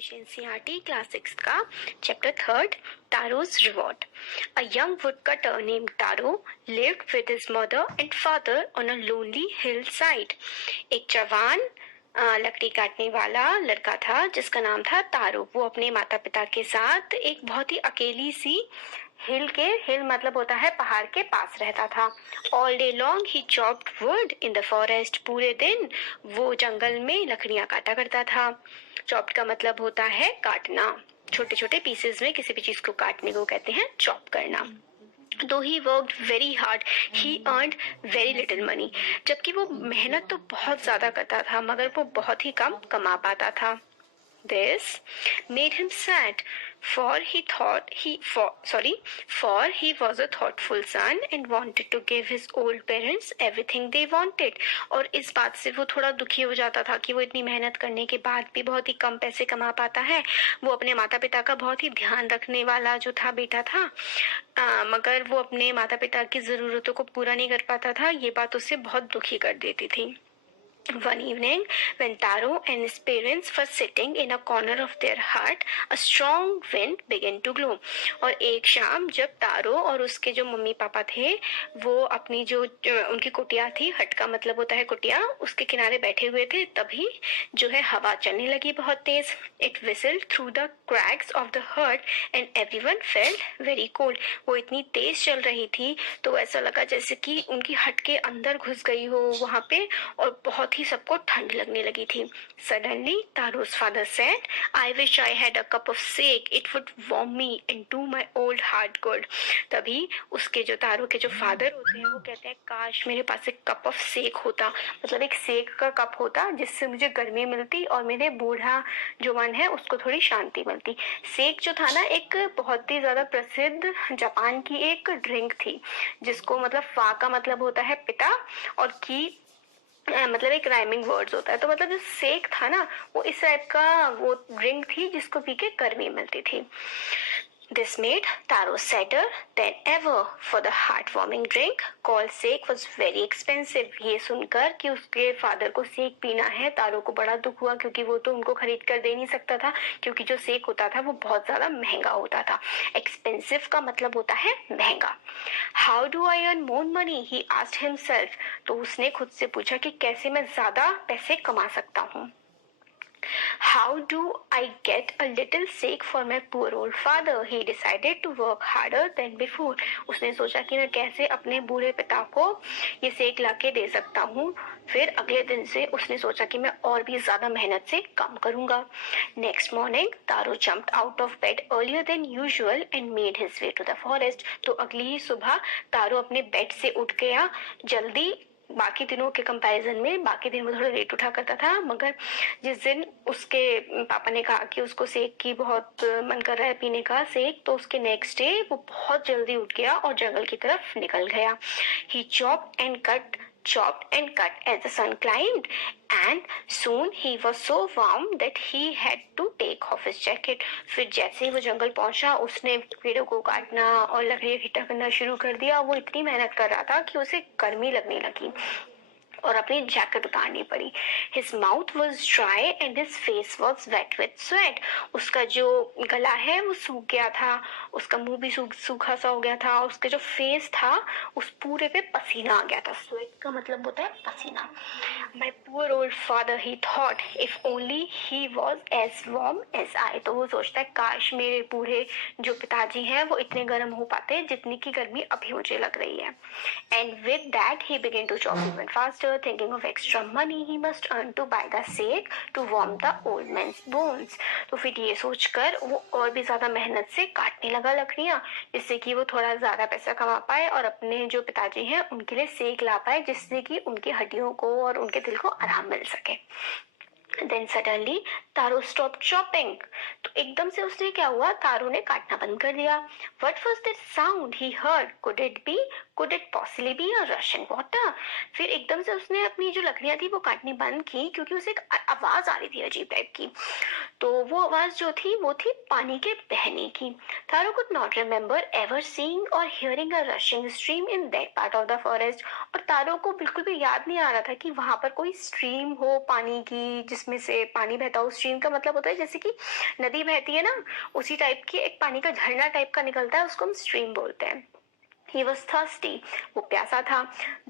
NCERT Class 6 का Chapter 3 Taro's Reward. A young woodcutter named Taro lived with his mother and father on a lonely hillside. एक जवान लकड़ी काटने वाला लड़का था जिसका नाम था तारो। वो अपने माता पिता के साथ एक बहुत ही अकेली सी हिल मतलब होता है पहाड़ के पास रहता था। All day long he chopped would in the forest. पूरे दिन वो जंगल में लकड़ियां काटा करता था। चॉप्ड का मतलब होता है काटना, छोटे छोटे पीसेस में किसी भी चीज को काटने को कहते हैं चॉप करना। Though he worked very hard, he earned very little money. जबकि वो मेहनत तो बहुत ज्यादा करता था मगर वो बहुत ही कम कमा पाता था। This made him sad, for he was a thoughtful son and wanted to give his old parents everything they wanted. और इस बात से वो थोड़ा दुखी हो जाता था कि वो इतनी मेहनत करने के बाद भी बहुत ही कम पैसे कमा पाता है। वो अपने माता पिता का बहुत ही ध्यान रखने वाला जो था बेटा था, मगर वो अपने माता पिता की जरूरतों को पूरा नहीं कर पाता था। ये बात उसे बहुत दुखी कर देती थी। One evening, when Taro and his parents were sitting in a corner of their hut, a strong wind began to blow. और एक शाम जब तारो और उसके जो मम्मी पापा थे वो अपनी जो उनकी कुटिया थी, हट का मतलब होता है कुटिया, उसके किनारे बैठे हुए थे, तभी जो है हवा चलने लगी बहुत तेज। It whistled through the cracks of the hut and everyone felt very cold. वो इतनी तेज चल रही थी तो ऐसा लगा जैसे कि उनकी हट के अंदर घुस गई हो वहां पे, और बहुत ही सबको ठंड लगने लगी थी। Suddenly, Taro's father said, "I wish I had a cup of sake. It would warm me and do my old heart good." तभी उसके जो तारो के जो फादर होते हैं वो कहते हैं काश मेरे पास एक कप ऑफ सेक होता, मतलब एक सेक का कप होता जिससे मुझे गर्मी मिलती और मेरे बूढ़ा जो मन है उसको थोड़ी शांति मिलती। सेक जो था ना एक बहुत ही ज्यादा प्रसिद्ध जापान की एक ड्रिंक थी जिसको मतलब फा का मतलब होता है पिता और की मतलब एक राइमिंग वर्ड्स होता है, तो मतलब जो सेक था ना वो इस टाइप का वो ड्रिंक थी जिसको पी के गर्मी मिलती थी। This made Taro sadder than ever, for the heartwarming drink called sake was very expensive. ये सुनकर कि उसके फादर को सेक पीना है, तारो को बड़ा दुख हुआ क्योंकि वो तो उनको खरीद कर दे नहीं सकता था, क्योंकि जो सेक होता था वो बहुत ज्यादा महंगा होता था। एक्सपेंसिव का मतलब होता है महंगा। How do I earn more money? He asked himself. तो उसने खुद से पूछा कि कैसे मैं ज्यादा पैसे कमा सकता हूँ। How do I get a little sake for my poor old father? He decided to work harder than before. उसने सोचा कि मैं कैसे अपने बूढ़े पिता को ये सेक लाके दे सकता हूँ। फिर अगले दिन से उसने सोचा कि मैं और भी ज्यादा मेहनत से काम करूंगा। Next morning, Taro jumped out of bed earlier than usual and made his way to the forest. तो अगली ही सुबह तारो अपने बेड से उठ गया जल्दी। बाकी दिनों के कंपैरिजन में बाकी दिन वो थोड़ा लेट उठा करता था, मगर जिस दिन उसके पापा ने कहा कि उसको सेक की बहुत मन कर रहा है पीने का सेक, तो उसके नेक्स्ट डे वो बहुत जल्दी उठ गया और जंगल की तरफ निकल गया। He chopped and cut as the sun climbed, and soon he was so warm that he had to take off his jacket. फिर जैसे ही वो जंगल पहुंचा उसने पेड़ों को काटना और लकड़ियां इकट्ठा करना शुरू कर दिया। वो इतनी मेहनत कर रहा था कि उसे गर्मी लगने लगी और अपनी जैकेट उतारनी पड़ी। His mouth was dry and his face was wet with sweat. उसका जो गला है वो सूख गया था, उसका मुंह भी सूखा सा हो गया था, उसका जो फेस था उस पूरे पे पसीना आ गया था। स्वेट का मतलब होता है पसीना। My poor old father, he thought, if only he was as warm as I. तो वो सोचता है काश मेरे बूढ़े जो पिताजी हैं वो इतने गर्म हो पाते जितनी की गर्मी अभी मुझे लग रही है। And with that he began to chop even faster, thinking of extra money he must earn to buy the sake to warm the old man's bones. तो फिर ये सोचकर वो और भी ज्यादा मेहनत से काटने लगा लकड़ियां जिससे कि वो थोड़ा ज्यादा पैसा कमा पाए और अपने जो पिताजी हैं उनके लिए सेक ला पाए जिससे कि उनकी हड्डियों को और उनके दिल को आराम मिल सके। Then suddenly Taro stopped chopping. तो एकदम से उसने क्या हुआ, तारो ने काटना बंद कर दिया। What was that sound he heard? Could it possibly be a rushing water? फिर एकदम से उसने अपनी जो लकड़ियां थी वो काटनी बंद की क्योंकि उसे एक आवाज आ रही थी अजीब टाइप की। तो वो आवाज जो थी वो थी पानी के बहने की। Taro could not remember ever seeing or hearing a rushing stream in that part of the forest. और तारो को बिल्कुल भी याद नहीं आ रहा था कि वहां पर कोई स्ट्रीम हो पानी की, जिसमें से पानी बहता हो। स्ट्रीम का मतलब होता है जैसे कि नदी बहती है ना, उसी टाइप की एक पानी का झरना टाइप का निकलता है, उसको हम स्ट्रीम बोलते हैं। He was thirsty, वो प्यासा था।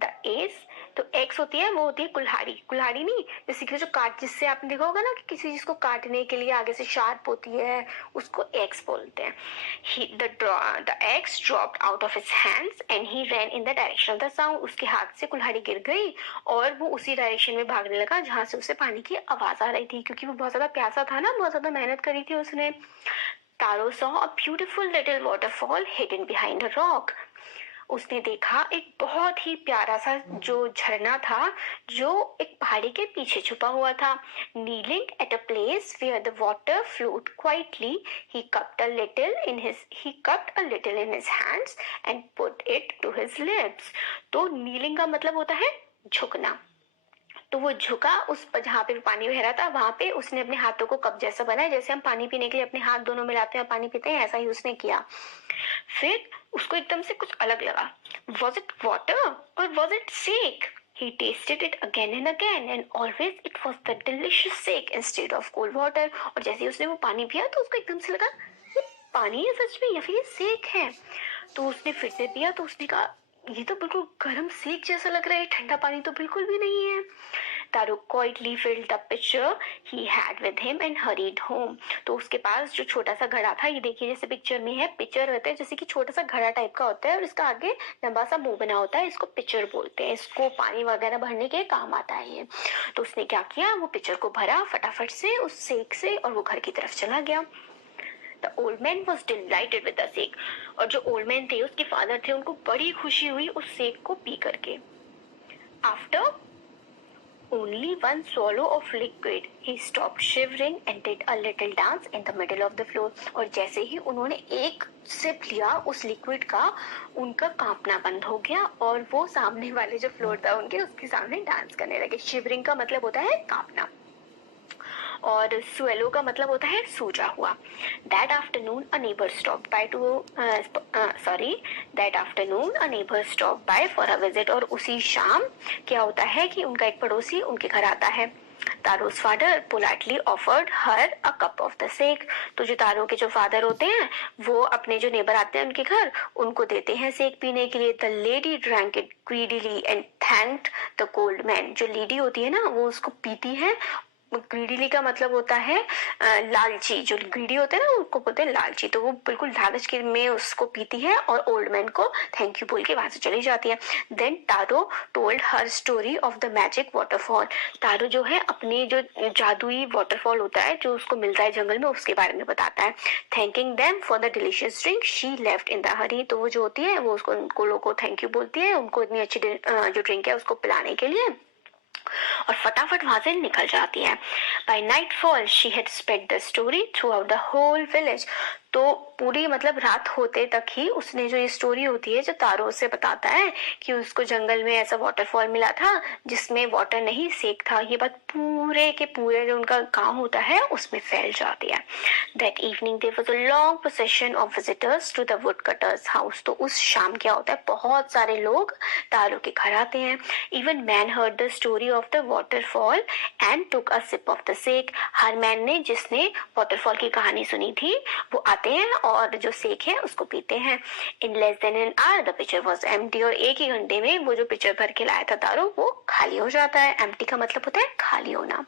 The ace, तो एक्स होती है, वो होती है कुल्हाड़ी। कुल्हाड़ी नहीं, जैसे कि जो काट, जिससे आपने देखा होगा ना कि किसी चीज को काटने के लिए आगे से शार्प होती है, उसको एक्स बोलते हैं। The axe dropped out of his hands and he ran in the direction of the sound. उसके हाथ से कुल्हाड़ी गिर गई और वो उसी डायरेक्शन में भागने लगा जहां से उसे पानी की आवाज आ रही थी, क्योंकि वो बहुत ज्यादा प्यासा था ना, बहुत ज्यादा मेहनत करी थी उसने। Taro saw a beautiful little waterfall hidden behind a rock. उसने देखा एक बहुत ही प्यारा सा जो झरना था, जो एक पहाड़ी के पीछे छुपा हुआ था। Kneeling at a place where the water flowed quietly, he cupped a little in his hands and put it to his lips. तो kneeling का मतलब होता है झुकना। तो वो झुका उस पर जहाँ पे पानी बह रहा था, वहां पे उसने अपने हाथों को कप जैसा बनाया, जैसे हम पानी पीने के लिए अपने हाथ दोनों मिलाते हैं और पानी पीते हैं, ऐसा ही उसने किया। फिर उसको एकदम से कुछ अलग लगा। Was it water or was it sake? He tasted it again and again and always it was the delicious sake instead of cold water. और जैसे ही उसने वो पानी पिया तो उसको एकदम से लगा ये पानी है सच में या फिर ये सेक है। तो उसने फिर से पिया तो उसने कहा ये तो बिल्कुल गर्म सेक जैसा लग रहा है, ठंडा पानी तो बिल्कुल भी नहीं है। Taro quietly filled the pitcher he had with him and hurried home. तो उसके पास जो छोटा सा घड़ा था, ये देखिए जैसे पिक्चर में है, पिक्चर रहता है जैसे कि छोटा सा घड़ा टाइप का होता है और इसका आगे लंबा सा मुंह बना होता है, इसको पिक्चर बोलते हैं। इसको पानी वगैरह भरने के काम आता है ये। तो उसने क्या किया, वो पिक्चर को भरा फटाफट से उस सेक से और वो घर की तरफ चला गया। The old man was delighted with the sake. और जो ओल्ड मैन थे, उसके फादर थे, उनको बड़ी खुशी हुई उस सेक को पी करके। After only one swallow of liquid, he stopped shivering and did a little dance in the middle of the floor. और जैसे ही उन्होंने एक सिप लिया उस लिक्विड का, उनका कांपना बंद हो गया और वो सामने वाले जो फ्लोर था उनके, उसके सामने डांस करने लगे। शिवरिंग का मतलब होता है कांपना और swallow का मतलब होता है सूजा हुआ। That afternoon a neighbor stopped by for a visit. और उसी शाम क्या होता है कि उनका एक पड़ोसी उनके घर आता है। तारो's father politely offered her a cup of the sake. तो जो तारो के जो फादर होते हैं वो अपने जो नेबर आते हैं उनके घर, उनको देते हैं सेक पीने के लिए। The lady drank it greedily and thanked the cold man. जो लेडी होती है ना वो उसको पीती है। ग्रीडीली का मतलब होता है लालची। जो ग्रीडी होते हैं ना उनको बोलते हैं लालची। तो वो बिल्कुल लालच के में उसको पीती है और ओल्ड मैन को थैंक यू बोल के वहां से चली जाती है। Then Taro told her story of the magic waterfall. Taro जो है अपनी जो जादुई वाटरफॉल होता है जो उसको मिलता है जंगल में, उसके बारे में बताता है। Thanking them for the delicious drink she left in the hurry. तो वो जो होती है वो उसको उनको लोगों को थैंक यू बोलती है, उनको इतनी अच्छी जो ड्रिंक है उसको पिलाने के लिए, और फटाफट वहां से निकल जाती है। By night fall she had spread the story throughout the whole village. तो पूरी मतलब रात होते तक ही उसने जो ये स्टोरी होती है जो तारो से बताता है कि उसको जंगल में ऐसा वाटरफॉल मिला था जिसमें वाटर नहीं सेक था, ये बात पूरे के पूरे जो उनका गांव होता है उसमें फैल जाती है। That evening there was a long procession of visitors to the woodcutter's house. तो उस शाम क्या होता है, बहुत सारे लोग तारो के घर आते हैं। Even man heard the story of the waterfall and took a sip of the sake. हर मैन ने जिसने वाटरफॉल की कहानी सुनी थी वो आते हैं और जो सेक है उसको पीते हैं। In less than an hour the picture was empty. और एक ही घंटे में वो जो पिक्चर भर के लाया था तारो वो खाली हो जाता है। एम्प्टी का मतलब होता है खाली होना।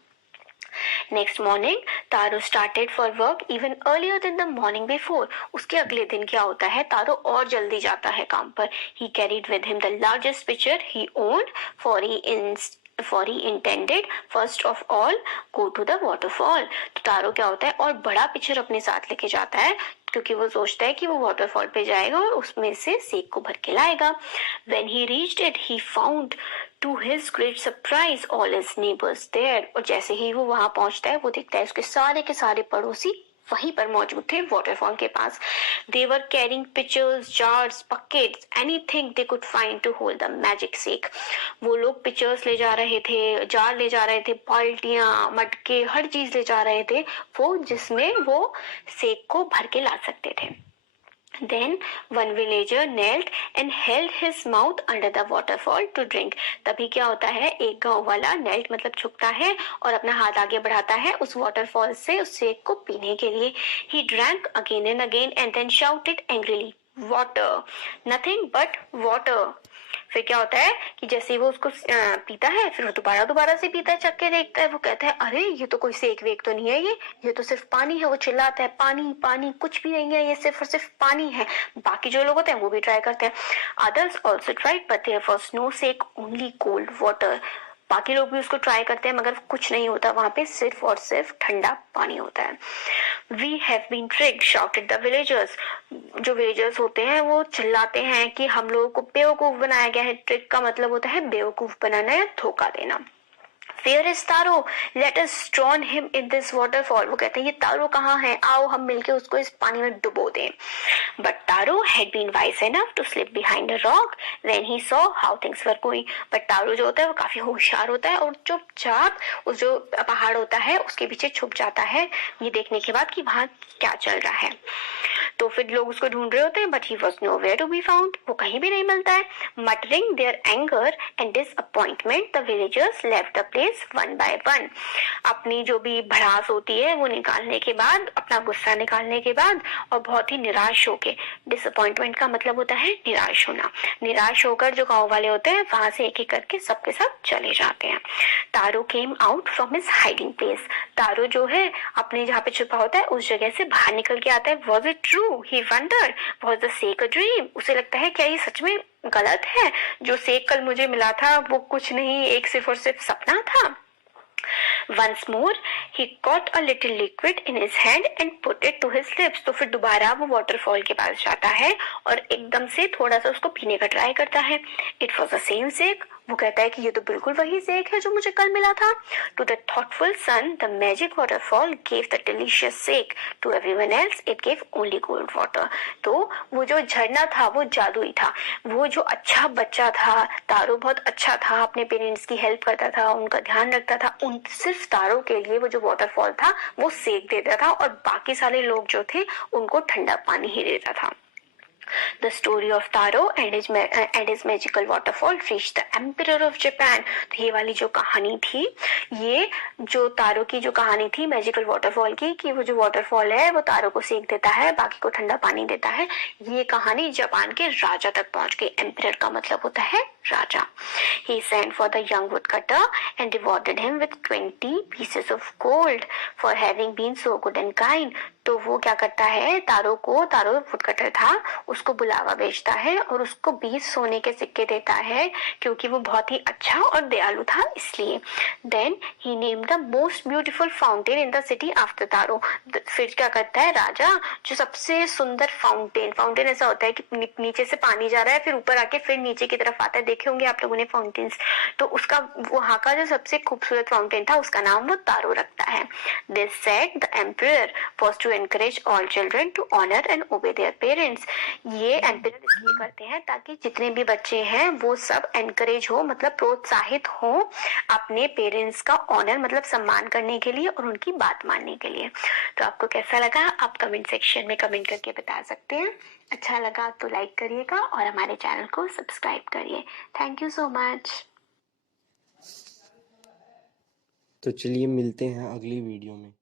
Next morning Taro started for work even earlier than the morning before. उसके अगले दिन क्या होता है, तारो और जल्दी जाता है काम पर। He carried with him the largest picture he owned for he intended first of all go to the waterfall। तो तारो क्या होता है और बड़ा पिक्चर अपने साथ लेके जाता है क्योंकि वो सोचता है कि वो वाटरफॉल पे जाएगा और उसमें से सेक को भर के लाएगा। When he reached it, he found to his great surprise all his neighbors there। और जैसे ही वो वहां पहुंचता है वो देखता है उसके सारे के सारे पड़ोसी वहीं पर मौजूद थे वाटरफॉल के पास। They were carrying pitchers, jars, buckets, anything they could find to hold the magic sake। वो लोग पिक्चर्स ले जा रहे थे, जार ले जा रहे थे, बाल्टियां, मटके, हर चीज ले जा रहे थे वो जिसमें वो सेक को भर के ला सकते थे। Then one villager knelt and held his mouth under the waterfall to drink. तभी क्या होता है, एक गांव वाला knelt मतलब झुकता है और अपना हाथ आगे बढ़ाता है उस waterfall से उस सेक को पीने के लिए. He drank again and again and then shouted angrily, water, nothing but water. फिर क्या होता है कि जैसे ही वो उसको पीता है, फिर वो दोबारा दोबारा से पीता है, चख के देखता है, वो कहता है अरे ये तो कोई सेक वेक तो नहीं है, ये तो सिर्फ पानी है. वो चिल्लाता है पानी पानी, कुछ भी नहीं है, ये सिर्फ और सिर्फ पानी है. बाकी जो लोग होते हैं वो भी ट्राई करते हैं. Others also tried but there was no sake, only cold water. बाकी लोग भी उसको ट्राई करते हैं मगर कुछ नहीं होता, वहां पे सिर्फ और सिर्फ ठंडा पानी होता है. We have been tricked shouted the villagers. जो विलेजर्स होते हैं वो चिल्लाते हैं कि हम लोगों को बेवकूफ बनाया गया है. ट्रिक का मतलब होता है बेवकूफ बनाना या धोखा देना. Where is Taro? Let us drown him in this waterfall. वो कहते हैं ये तारो कहाँ है, आओ हम मिलके उसको इस पानी में डुबो दें. But Taro had been wise enough to slip behind a rock when he saw how things were going. But Taro जो होता है वो काफी होशियार होता है और चुपचाप उस जो पहाड़ होता है उसके पीछे छुप जाता है ये देखने के बाद कि वहां क्या चल रहा है. तो फिर लोग उसको ढूंढ रहे होते हैं but he was nowhere to be found. वो कहीं भी नहीं मिलता है. Muttering their anger and disappointment, the villagers left the place one by one. अपनी जो भी भड़ास होती है वो निकालने के बाद, अपना गुस्सा निकालने के बाद और बहुत ही निराश होके, डिसअपॉइंटमेंट का मतलब होता है निराश होना, निराश होकर जो गांव वाले होते हैं वहां से एक एक करके सबके साथ चले जाते हैं. Taro came out from his hiding place. Taro जो है अपने जहाँ पे छुपा होता है उस जगह से बाहर निकल के आता है. Was it true? He wondered. Was the sake a dream? उसे लगता है क्या ये सच में गलत है, जो सेक कल मुझे मिला था वो कुछ नहीं, एक सिर्फ और सिर्फ सपना था. Once more, he caught a little liquid in his hand and put it to his lips. तो फिर दोबारा वो waterfall के पास जाता है और एकदम से थोड़ा सा उसको पीने का ट्राई करता है. It was the same shake. वो कहता है कि ये तो बिल्कुल वही सेक है जो मुझे कल मिला था. To the thoughtful son, the magic waterfall gave the delicious shake. To everyone else, it gave only cold water. तो वो जो झरना था वो जादुई था. वो जो अच्छा बच्चा था, तारो बहुत अच्छा था, अपने पेरेंट्स की हेल्प करता था, उनका ध्यान रखता था. उन सिर्फ तारो के लिए वो जो वाटरफॉल था वो सेक देता था और बाकी सारे लोग जो थे उनको ठंडा पानी ही देता था. The story of Taro and his magical waterfall reached the Emperor of Japan. तो ये वाली जो कहानी थी, ये जो तारो की जो कहानी थी मैजिकल वाटरफॉल की, कि वो जो वाटरफॉल है वो तारो को सेक देता है, बाकी को ठंडा पानी देता है, ये कहानी जापान के राजा तक पहुंच गई. एम्परर का मतलब होता है राजा. He sent for the young woodcutter and rewarded him with 20 pieces of gold for having been so good and kind. तो वो क्या करता है, तारो वुडकटर था, उसको बुलावा भेजता है और उसको 20 सोने के सिक्के देता है क्योंकि वो बहुत ही अच्छा और दयालु था इसलिए. Then he named the most beautiful fountain in the city after Taro. फिर क्या करता है राजा, जो सबसे सुंदर फाउंटेन ऐसा होता है कि नीचे से पानी जा रहा है फिर ऊपर आके फिर नीचे की तरफ आता है, देखे होंगे आप लोगों ने फाउंटेन्स. तो उसका वहां का जो सबसे खूबसूरत फाउंटेन था उसका नाम वो तारो रखता है. This said the emperor was to encourage all children to honor and obey their parents. ये एम्परर इसलिए करते हैं ताकि जितने भी बच्चे हैं वो सब एनकरेज हो, मतलब प्रोत्साहित हो अपने पेरेंट्स का ऑनर मतलब सम्मान करने के लिए और उनकी बात मानने के लिए. तो आपको कैसा लगा आप कमेंट सेक्शन में कमेंट करके बता सकते हैं. अच्छा लगा तो लाइक करिएगा और हमारे चैनल को सब्सक्राइब करिए. Thank you so much. तो चलिए मिलते हैं अगली वीडियो में.